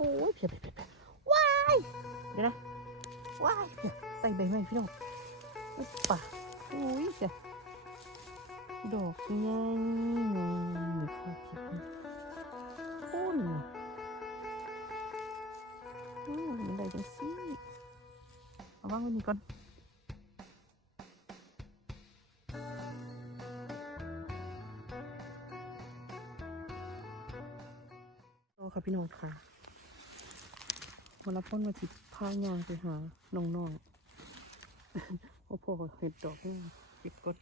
อ้ยเพียบเพียบเพียบว้ายเดี๋ยวนะว้ายเพียบใส่ใบไม้พี่น้องอุ๊ยป่าอุ้ยเพียบดอกใหญ่ๆนี่ข้าวเพียบนะปุ้นอืมมันได้จังสิเอาวางไว้นี่ก่อนค่ะพี่น้องค่ะ ละพ่นมาจิพายางไปหาน้องๆโอ้พ่อเห็ดดอกนี่เก็บกด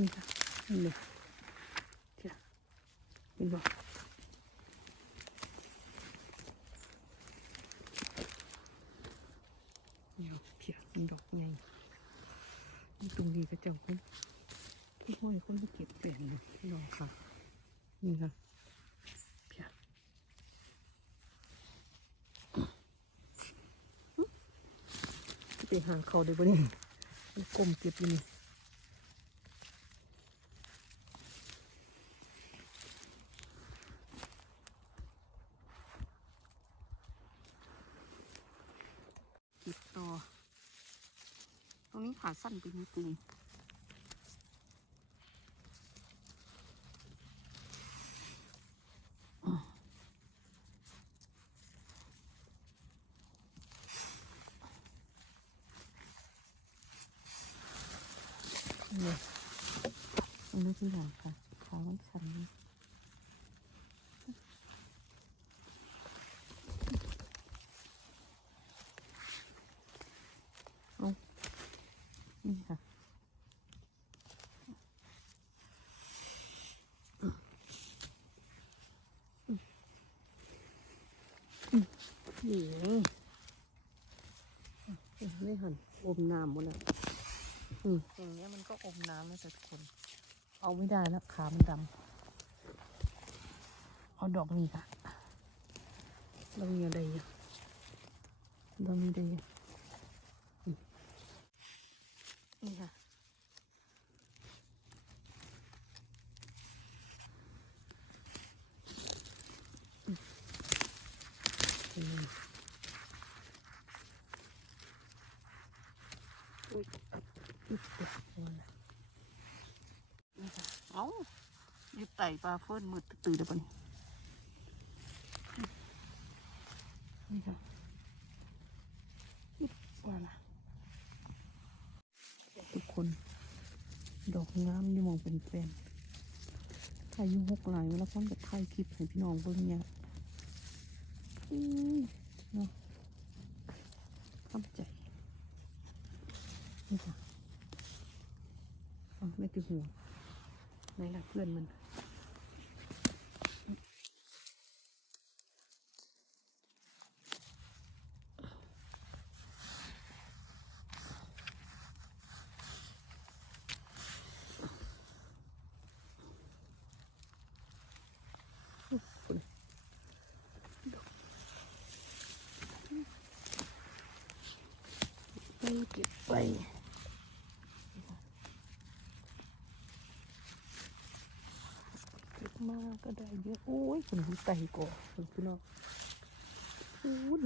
นี่ค่ะนี่เลยเจ้ะเป็นบอก เดี๋ยวเพียมันดอกใหญ่ นี่ตรงนี้ก็เจ้าคุณที่ห้อยคนที่เก็บเปลี่ยนเลยู่รอค่ะ นี่ค่ะไปหาเขาได้บ่เนี่มันกลมเก็บอยู่นี่เก็บต่อ ตรงนี้ขาสั้น ไปนิดนึงนี่ตรงนี้ที่หลังค่ะ ขามันสั้นนิดเอา นี่ค่ะนี่ไงไม่หันอมน้ำหมดแล้วอืมอย่างเงี้ยมันก็อมน้ำนะแต่ทุกคน เอาไม่ได้แล้วขามันดำเอาดอกนี้ค่ะเรามีอะไรอยู่เรามีอะไรอยู่อืม นี่ค่ะอืมอุ้ยอุ๊ยเดี๋ยวก่อนนะนี่ค่ะ เอายึดไต่ปลาเฟิ่นมืดตื่นแล้วปะนี่นี่ค่ะยึดว่าละทุกคน ดอกงามยี่มองเป็นแฟนถ้าอายุหกหลายเวลาพ้อนจะถ่ายคลิปให้พี่น้องเบิ่งเนี่ยอืมเนาะเข้าใจนี่ค่ะเอไม่ติดหัวไหนล่ะเพื่อนมัน ไปเก็บไปเก็บมาก็ได้เยอะโอ้ยคุณผู้ไตก่อนคุณพี่น้องโอ้ย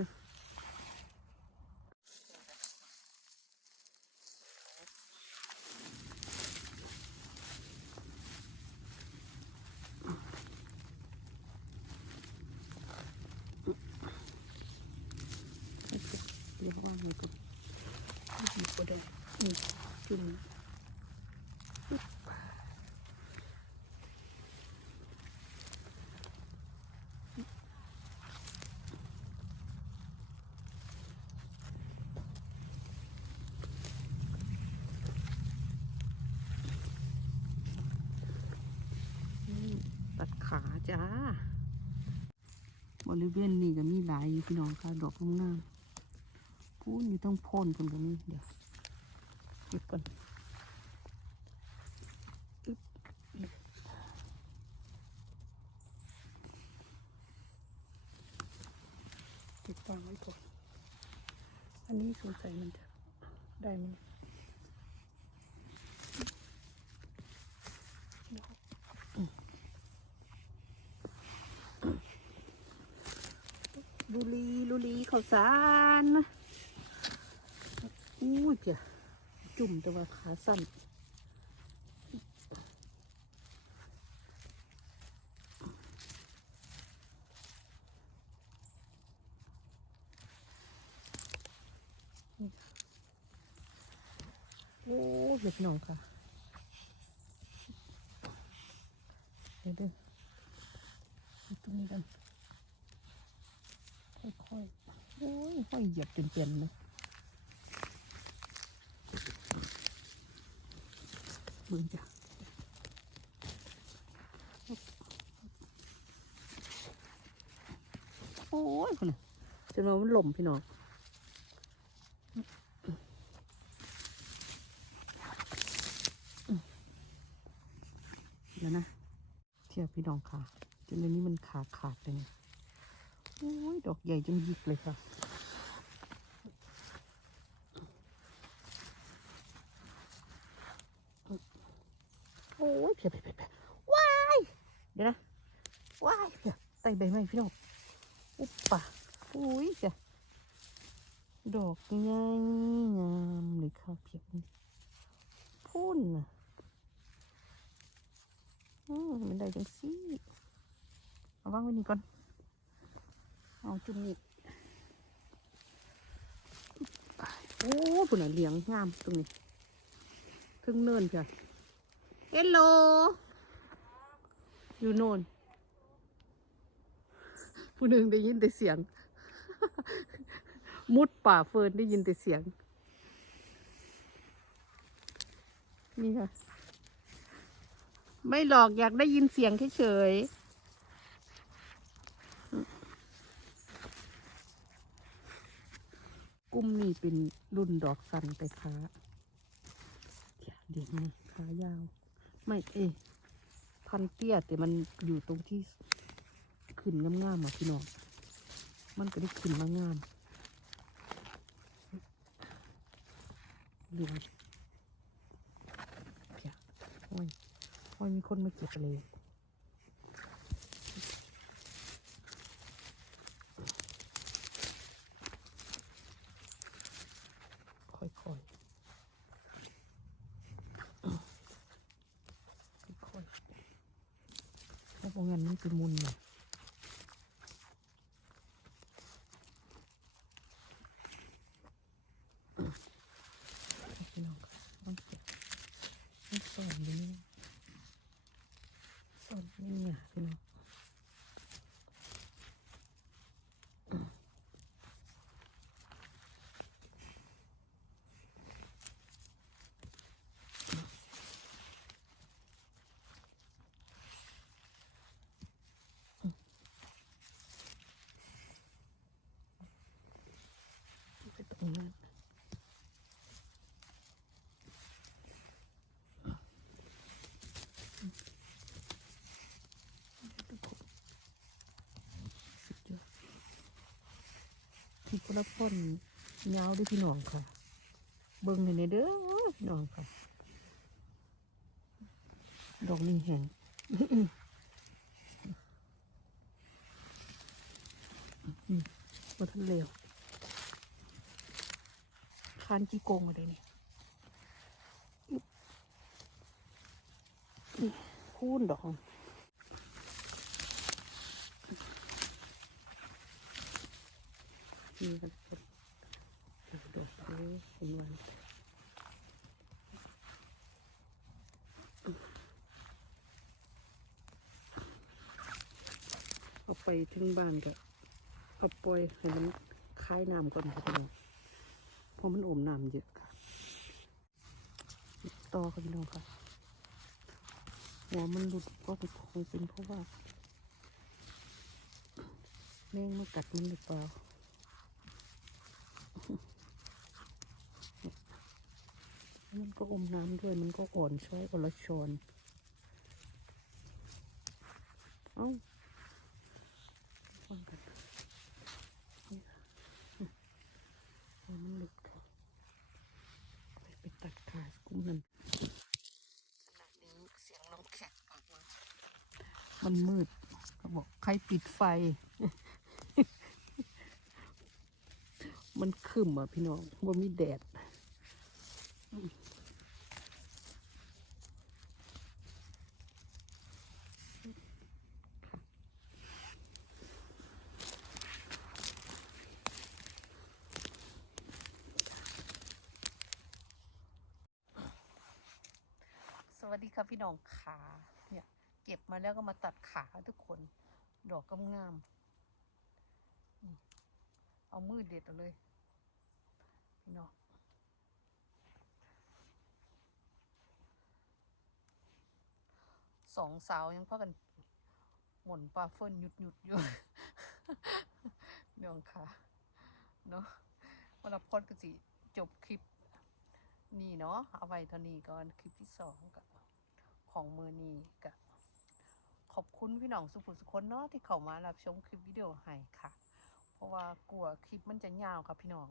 เรียกว่าไงกูไม่ดีก็ได้นี่ จุ่มนี่ตัดขาจ้า บริเวณนี้ก็มีหลายพี่น้องค่ะดอกงามๆพูนอยู่ต้องพ่นคนก็มีเดี๋ยว เก็บก่อนอึ๊บเก็บวางไว้ก่อน อันนี้สงสัยมันจะได้ไหมลุลีลุลีข้าวสาร อุ้ยเพีย จุ่มแต่ว่าขาสั้นโอ้เห็ดหนองค่ะเดี๋ยวด้อเอาตรงนี้กันค่อยๆโอ้ยค่อยเหยียบจนเปลี่ยนเลย มือจ้ะโอ้ยคนน่ะจนมันหล่มพี่น้องแล้วนะเทียบพี่น้องค่ะจนในนี้มันขาดขาดเลยโอ้ยดอกใหญ่จนหยิกเลยค่ะ โอ้ยเพียบเพียบเพียบเพียบว้ายเดี๋ยวนะว้ายเพียใส่ใบไม้พี่น้องอุ๊บปะอุ้ยเพียดอกใหญ่งามเลยค่ะเพียบพุ่นน่ะอืมมันได้จังซี่เอาวางไว้นี่ก่อน เอาจุ่มนี่โอ้ปุ่นอะเหลียงงามตรงนี้ทึ่งเนินจ้ะ เฮลโล อยู่โน่น ผู้หนึ่งได้ยินแต่เสียง มุดป่าเฟิร์นได้ยินแต่เสียง นี่ค่ะ ไม่หลอกอยากได้ยินเสียงเฉยๆกุ้มนี่เป็นรุ่นดอกสันไปค้าเดี๋ยวนะขายาว ไม่เอยพันเตี้ยแต่มันอยู่ตรงที่ขึ้นงามๆอะพี่น้อง มันก็ได้ขึ้นมางามเดี๋ยวเพียโอ้ยพอยมีคนมาเก็บเลยค่อยๆ ค่อยๆ เงินมันสิมุนเนี่ยพี่น้องค่ะต้องเก็บต้องสอนอยู่นี่ สดนี่ไงพี่น้องไปตรงนั้นสุดยอด คนละพ่นยาวด้วยพี่น้องค่ะ เบิ่งในเด้อพี่น้องค่ะ ดอกนี่แห้งมาทันเร็วคานจีโกงอะไรเนี่ยคูนดอก นี่ก็เป็นดอกเอ้ยเป็นวันเอาไปถึงบ้านก็เอาปล่อยให้มันคายน้ำก่อนค่ะพี่น้องเพราะมันอมน้ำเยอะค่ะต่อค่ะพี่น้องค่ะหัวมันหลุดก็เป็นคงเป็นเพราะว่า แมงมากัดมันหรือเปล่า มันก็อมน้ำด้วย มันก็อ่อนช้อยอลชอนเอ้าฟังกันนี่มันหลุดไปตัดขากุ้มนันขนาดนี้เสียงลมแขกออกมามันมืดเขบอกใครปิดไฟ มันขึ้มอะพี่น้องว่ามีแดดสวัสดีครับพี่น้องขาเนี่ยเก็บมาแล้วก็มาตัดขาทุกคน ดอกกำงาม เอามือเด็ดเอาเลย พี่น้องสองสาวยังพากัน หมุนปลาเฟินหยุดหยุดอยู่เน้องค่ะเนาะเวลาพอดก็สิจบคลิปนี่เนาะเอาไว้เท่านี้ก่อนคลิปที่สองกับของมือนี้กับขอบคุณพี่น้องสุขุสุขคนเนาะที่เข้ามารับชมคลิปวิดีโอให้ค่ะ เพราะว่ากลัวคลิปมันจะยาวครับพี่น้อง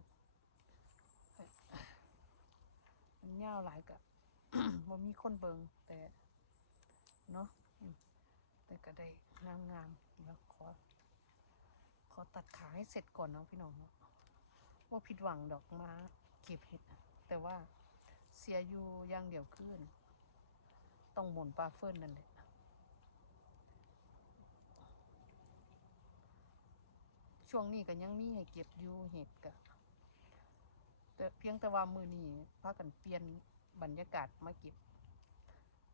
มันยาหลายกับบ่มีคนเบิงแต่เนาะแต่ก็ได้งามงามแล้วขอ ขอตัดขาให้เสร็จก่อนเนาะพี่น้องว่าผิดหวังดอกมาเก็บเห็ดอะแต่ว่าเสียอยู่อย่างเดียวขึ้น ต้องหมุนปลาเฟิร์นนั่นแหละช่วงนี้ก็ยังมีให้เก็บอยู่เห็ดกะ แต่เพียงแต่ว่ามือนี้พากันเปลี่ยนบรรยากาศมาเก็บ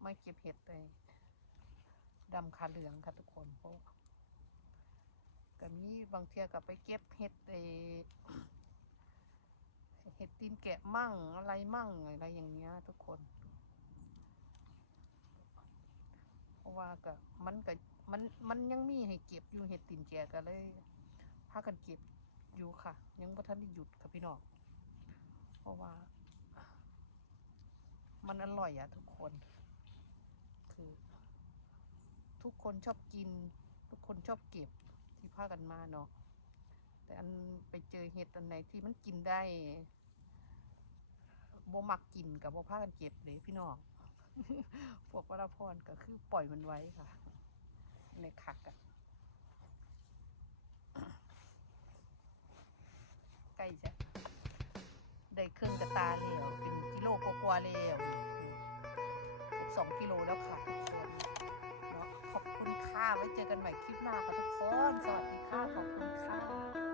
มาเก็บเห็ดไปดำขาเหลืองค่ะทุกคนเพราะก็มีบางเทียก็ไปเก็บเห็ดไอเห็ดตีนแกะมั่งอะไรมั่งอะไรอย่างเงี้ยทุกคน เพราะว่าก็มันก็มันมันยังมีให้เก็บอยู่เห็ดตีนแกะก็เลยพากันเก็บอยู่ค่ะ ยังบ่ทันได้หยุดค่ะพี่น้อง ราะว่า มันอร่อยอะทุกคน คือ ทุกคนชอบกิน ทุกคนชอบเก็บที่พากันมาเนาะแต่อันไปเจอเห็ดอันไหนที่มันกินได้บ่มักกินกับบ่พากันเก็บเลยพี่น้องพวกวรพรก็คือปล่อยมันไว้ค่ะ ในคักอะใกล้จะ เครื่องกระตาแล้วเป็นกิโลกว่าๆแล้วสองกิโลแล้วค่ะทุกคนเนาะขอบคุณค่ะไว้เจอกันใหม่คลิปหน้าค่ะทุกคน สวัสดีค่ะขอบคุณค่ะ